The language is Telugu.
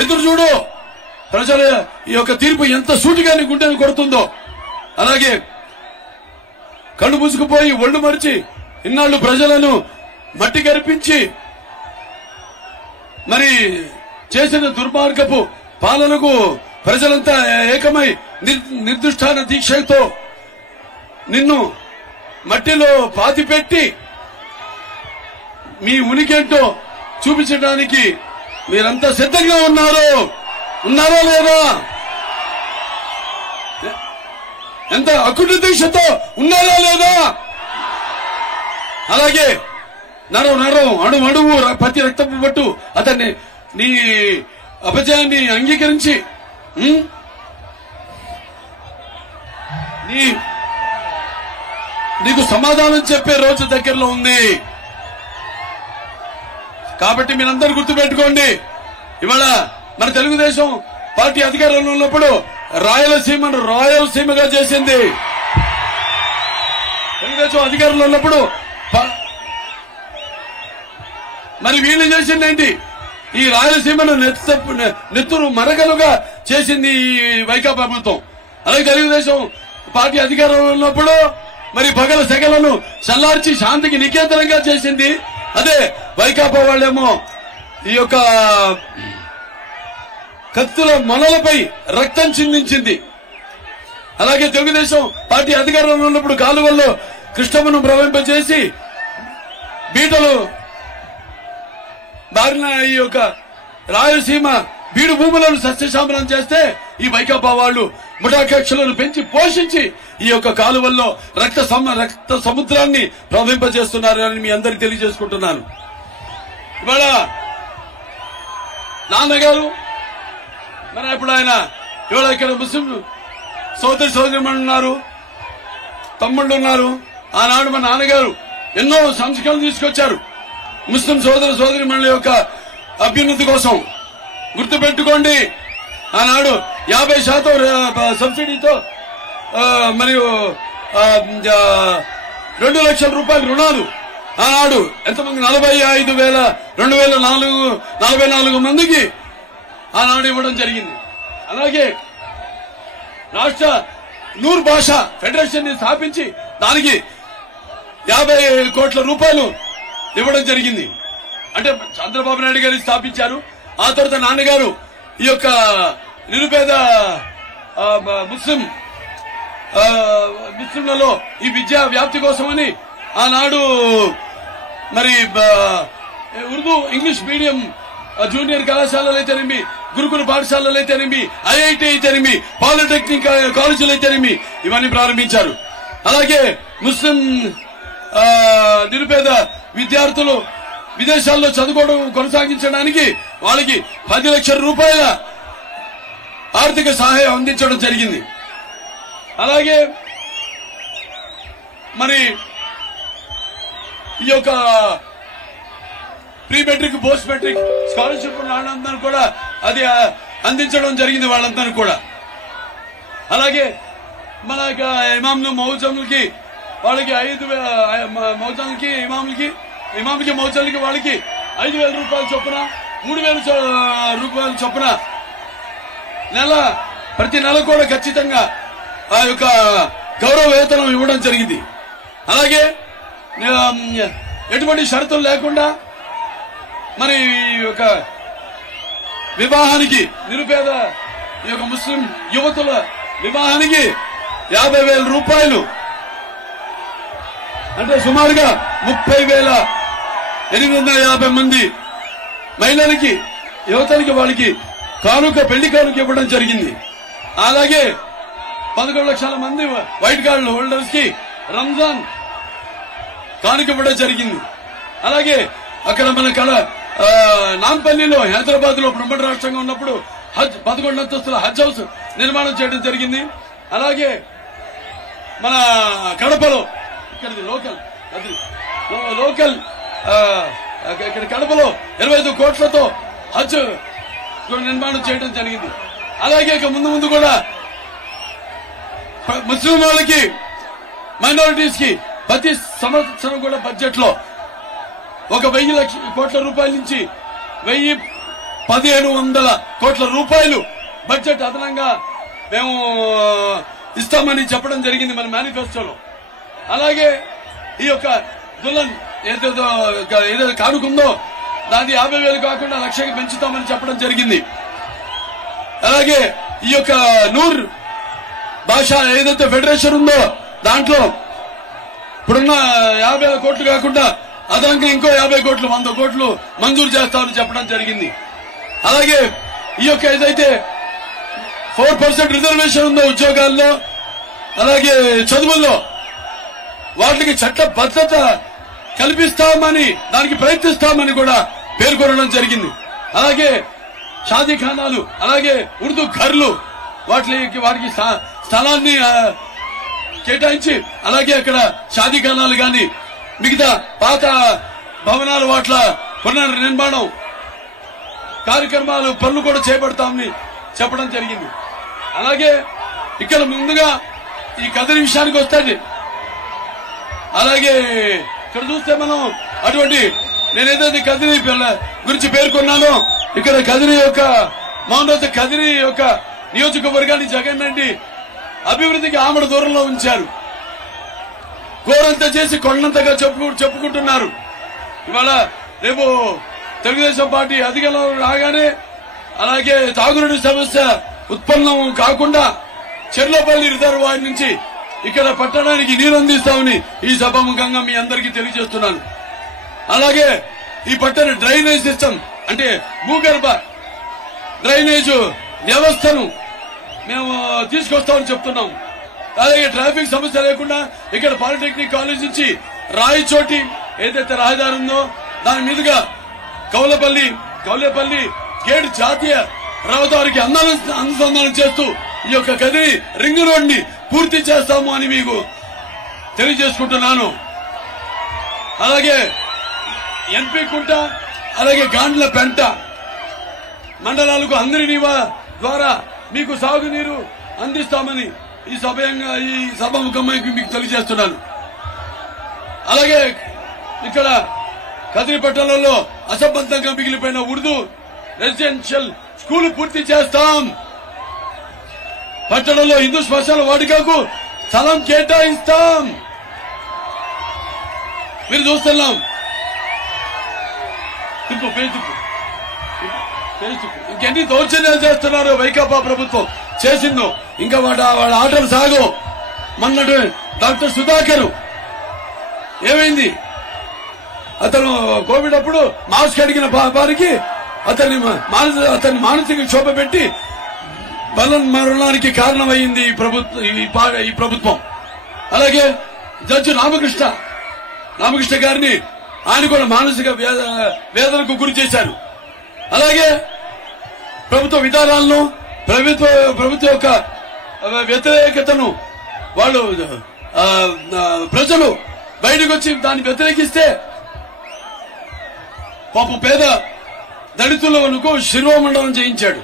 ఎదురు చూడు. ప్రజల ఈ యొక్క తీర్పు ఎంత సూటిగా నీ గుండెను కొడుతుందో. అలాగే కళ్ళు మూసుకుపోయి ఒళ్ళు మరిచి ఇన్నాళ్లు ప్రజలను మట్టి కరిపించి మరి చేసిన దుర్మార్గపు పాలనకు ప్రజలంతా ఏకమై నిర్దిష్టాన దీక్షతో నిన్ను మట్టిలో పాతిపెట్టి మీ ఉనికేంటో చూపించడానికి మీరంతా సిద్ధంగా ఉన్నారా లేదా? ఎంత అకుట దీక్షతో ఉన్నారా లేదా? అలాగే నరం అణువు ప్రతి రక్తపు పట్టు అతన్ని నీ అపజయాన్ని అంగీకరించి నీకు సమాధానం చెప్పే రోజు దగ్గరలో ఉంది. కాబట్టి మీరందరూ గుర్తుపెట్టుకోండి. ఇవాళ మన తెలుగుదేశం పార్టీ అధికారంలో ఉన్నప్పుడు రాయలసీమను రాయలసీమగా చేసింది. తెలుగుదేశం అధికారంలో ఉన్నప్పుడు మరి వీళ్ళు చేసిందేంటి? ఈ రాయలసీమను నెత్తురు మరకలుగా చేసింది వైకాపా ప్రభుత్వం. అలాగే తెలుగుదేశం పార్టీ అధికారంలో ఉన్నప్పుడు మరి పగల సెగలను చల్లార్చి శాంతికి నికేతనంగా చేసింది అదే వైకాపా వాళ్ళేమో ఈ యొక్క కత్తుల మొనలపై రక్తం చిందించింది. అలాగే తెలుగుదేశం పార్టీ అధికారంలో ఉన్నప్పుడు కాలువల్లో కృష్ణమ్మను ప్రవహింపజేసి బీటలు బారిన ఈ యొక్క రాయలసీమ బీడు భూములను సస్యశామలం చేస్తే ఈ వైకాపా వాళ్లు ముఠాకక్షలను పెంచి పోషించి ఈ యొక్క కాలువల్లో రక్త సముద్రాన్ని ప్రవహింపజేస్తున్నారని మీ అందరికి తెలియజేసుకుంటున్నాను. ఇవాళ నాన్నగారు మరి ఇప్పుడు ఆయన ఇవాళ ఇక్కడ ముస్లిం సోదరిమణులు ఉన్నారు, తమ్ముళ్ళు ఉన్నారు. ఆనాడు మా నాన్నగారు ఎన్నో సంస్కరణలు తీసుకొచ్చారు ముస్లిం సోదరిమణుల యొక్క అభ్యున్నతి కోసం. గుర్తుపెట్టుకోండి, ఆనాడు 50% సబ్సిడీతో మరియు 2 లక్షల రూపాయల రుణాలు ఆనాడు ఎంతమంది 45,244 మందికి ఆనాడు ఇవ్వడం జరిగింది. అలాగే రాష్ట్ర నూర్ భాషా ఫెడరేషన్ ని స్థాపించి దానికి 50 కోట్ల రూపాయలు ఇవ్వడం జరిగింది. అంటే చంద్రబాబు నాయుడు గారు స్థాపించారు. ఆ తర్వాత నాన్నగారు ఈ యొక్క నిరుపేద ముస్లింలలో ఈ విద్యా వ్యాప్తి కోసమని ఆనాడు మరి ఉర్దూ ఇంగ్లీష్ మీడియం జూనియర్ కళాశాలలు అయితేనేమి, గురుకుల పాఠశాలలు అయితేనేమి, ఐఐటి అయితేనేమి, పాలిటెక్నిక్ కాలేజీలు అయితేనేమి ఇవన్నీ ప్రారంభించారు. అలాగే ముస్లిం నిరుపేద విద్యార్థులు విదేశాల్లో చదువుకోవడం కొనసాగించడానికి వాళ్ళకి 10 లక్షల రూపాయల ఆర్థిక సహాయం అందించడం జరిగింది. అలాగే మరి ఈ యొక్క pre matric post matric scholarship వాళ్ళందరూ కూడా అది అందించడం జరిగింది వాళ్ళందరూ కూడా. అలాగే మన ఇమాంలు మౌజంలకి వాళ్ళకి 5 మౌజంలకి ఇమాంలకి మౌజంలకి వాళ్ళకి 5,000 రూపాయల చొప్పున 3,000 రూపాయల చొప్పున ప్రతి నెల కూడా ఖచ్చితంగా ఆ యొక్క గౌరవ వేతనం ఇవ్వడం జరిగింది. అలాగే ఎటువంటి షరతులు లేకుండా మరి ఈ యొక్క వివాహానికి నిరుపేద ఈ యొక్క ముస్లిం యువతుల వివాహానికి 50,000 రూపాయలు అంటే సుమారుగా 30,850 మంది మహిళలకి యువతలకి వాళ్ళకి పెళ్లి కానుక ఇవ్వడం జరిగింది. అలాగే 11 లక్షల మంది వైట్ కార్డు హోల్డర్స్ కి రంజాన్ కానుక ఇవ్వడం జరిగింది. అలాగే అక్కడ మన నాంపల్లిలో హైదరాబాద్ లో ఉమ్మడి రాష్ట్రంగా ఉన్నప్పుడు 11 అంతస్తుల హజ్ హౌస్ నిర్మాణం చేయడం జరిగింది. అలాగే మన కడపలో ఇక్కడ లోకల్ ఇక్కడ కడపలో 25 కోట్లతో హజ్ నిర్మాణం చేయడం జరిగింది. అలాగే ఇక ముందు కూడా ముస్లిం వాళ్ళకి మైనారిటీస్ కి ప్రతి సంవత్సరం కూడా బడ్జెట్ లో 1,000 కోట్ల రూపాయల నుంచి 1,000 1500 కోట్ల రూపాయలు బడ్జెట్ అదనంగా మేము ఇస్తామని చెప్పడం జరిగింది మన మేనిఫెస్టోలో. అలాగే ఈ యొక్క దుల్హన్ ఏదైతే కానుకుందో దాన్ని 50,000 కాకుండా 1,00,000కి పెంచుతామని చెప్పడం జరిగింది. అలాగే ఈ యొక్క నూర్ భాష ఏదైతే ఫెడరేషన్ ఉందో దాంట్లో ఇప్పుడున్న 50,000 కోట్లు కాకుండా అదనంగా ఇంకో 50 కోట్లు 100 కోట్లు మంజూరు చేస్తామని చెప్పడం జరిగింది. అలాగే ఈ యొక్క ఏదైతే 4% రిజర్వేషన్ ఉందో ఉద్యోగాల్లో అలాగే చదువుల్లో వాటికి చట్టబద్ధత కల్పిస్తామని దానికి ప్రయత్నిస్తామని కూడా పేర్కొనడం జరిగింది. అలాగే షాదీఖానాలు అలాగే ఉర్దూ ఘర్లు వాటికి స్థలాన్ని కేటాయించి అలాగే అక్కడ షాదీఖానాలు గాని మిగతా పాత భవనాలు వాట్ల పునర్నిర్మాణం కార్యక్రమాలు పనులు కూడా చేపడతామని చెప్పడం జరిగింది. అలాగే ఇక్కడ ముందుగా ఈ కదిరి విషయానికి వస్తుంది. అలాగే ఇక్కడ చూస్తే మనం అటువంటి నేనేదైతే కదిరి గురించి పేర్కొన్నానో ఇక్కడ కదిరి యొక్క మౌనోత కదిరి యొక్క నియోజకవర్గాన్ని జగన్ రెడ్డి అభివృద్ధికి ఆమడ దూరంలో ఉంచారు. గోరంతా చేసి కొండంతగా చెప్పుకుంటున్నారు. ఇవాళ రేపు తెలుగుదేశం పార్టీ అధికారంలో రాగానే అలాగే తాగునీటి సమస్య ఉత్పన్నం కాకుండా చెర్లపల్లి రిజర్వాయర్ నుంచి ఇక్కడ పట్టణానికి నీరు అందిస్తామని ఈ సభాముఖంగా మీ అందరికీ తెలియజేస్తున్నాను. అలాగే ఈ పట్టణ డ్రైనేజ్ సిస్టమ్ అంటే భూగర్భ డ్రైనేజ్ వ్యవస్థను మేము తీసుకొస్తామని చెప్తున్నాం. అలాగే ట్రాఫిక్ సమస్య లేకుండా ఇక్కడ పాలిటెక్నిక్ కాలేజ్ నుంచి రాయచోటి ఏదైతే రహదారి ఉందో దాని మీదుగా కౌలేపల్లి గేట్ జాతీయ రహదారికి అనుసంధానం చేస్తూ ఈ యొక్క కదిరి రింగ్ రోడ్ ని పూర్తి చేస్తాము అని మీకు తెలియజేసుకుంటున్నాను. అలాగే ఎన్పి కుంట అలాగే గాండ్ల పెంట మండలాలకు అందరి ద్వారా మీకు సాగునీరు అందిస్తామని ఈ సభాముఖంగా మీకు తెలియజేస్తున్నాను. అలాగే ఇక్కడ కదిరి పట్టణంలో అసంబద్ధంగా మిగిలిపోయిన ఉర్దూ రెసిడెన్షియల్ స్కూల్ పూర్తి చేస్తాం. పట్టణంలో హిందూ శ్మశాన వాటికకు స్థలం కేటాయిస్తాం. మీరు చూస్తున్నాం ఇంకెన్ని దౌర్జన్యాలు చేస్తున్నారు వైకాపా ప్రభుత్వం చేసిందో ఇంకా వాళ్ళ ఆటలు సాగు. మొన్నటి డాక్టర్ సుధాకర్ ఏమైంది? అతను కోవిడ్ అప్పుడు మాస్క్ అడిగిన వారికి అతన్ని మానసిక క్షోభ పెట్టి మరణానికి కారణమైంది ఈ ప్రభుత్వం. అలాగే జడ్జి రామకృష్ణ గారిని ఆయన కూడా మానసిక వేదనకు గురి చేశారు. అలాగే ప్రభుత్వ విధానాలను ప్రభుత్వ యొక్క వ్యతిరేకతను వాళ్ళు ప్రజలు బయటకు వచ్చి దాన్ని వ్యతిరేకిస్తే పాపం పేద దళితులకు శిరోమండలం చేయించాడు.